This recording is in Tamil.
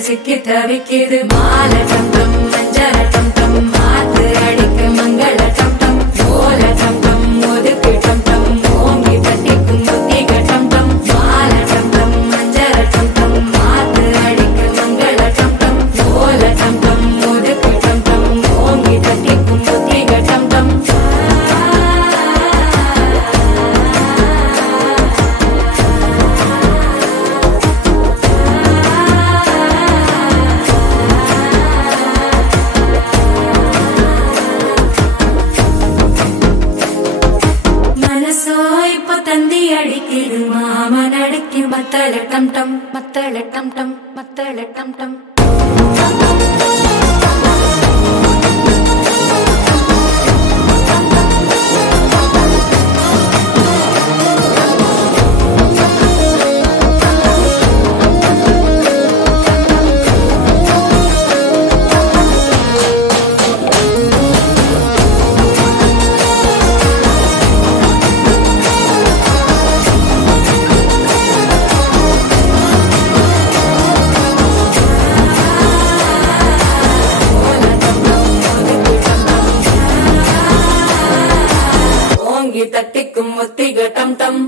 சிக்கி தவிக்குது மால டம் டம் மஞ்சள டம் டம் மாத்து அடிக்க மங்கள டம் டம் ஓல டம் டம் ஒதுக்கு டம் டம் ஓங்கி தட்டிக்கும் புத்திக டம் டம் மால டம் டம் மஞ்சள டம் டம் மாத்து அடிக்க மங்கள டம் டம் ஓல டம் டம் ஒதுக்கு டம் டம் ஓங்கி தட்டிக்கும் புத்திக டம் டம் தந்தி அடிக்குது மாமன் அடிக்கு மத்தள டம் டம் மத்தள டம் டம் மத்தள டம் டம் தட்டிக்கும் முத்திக டம் டம்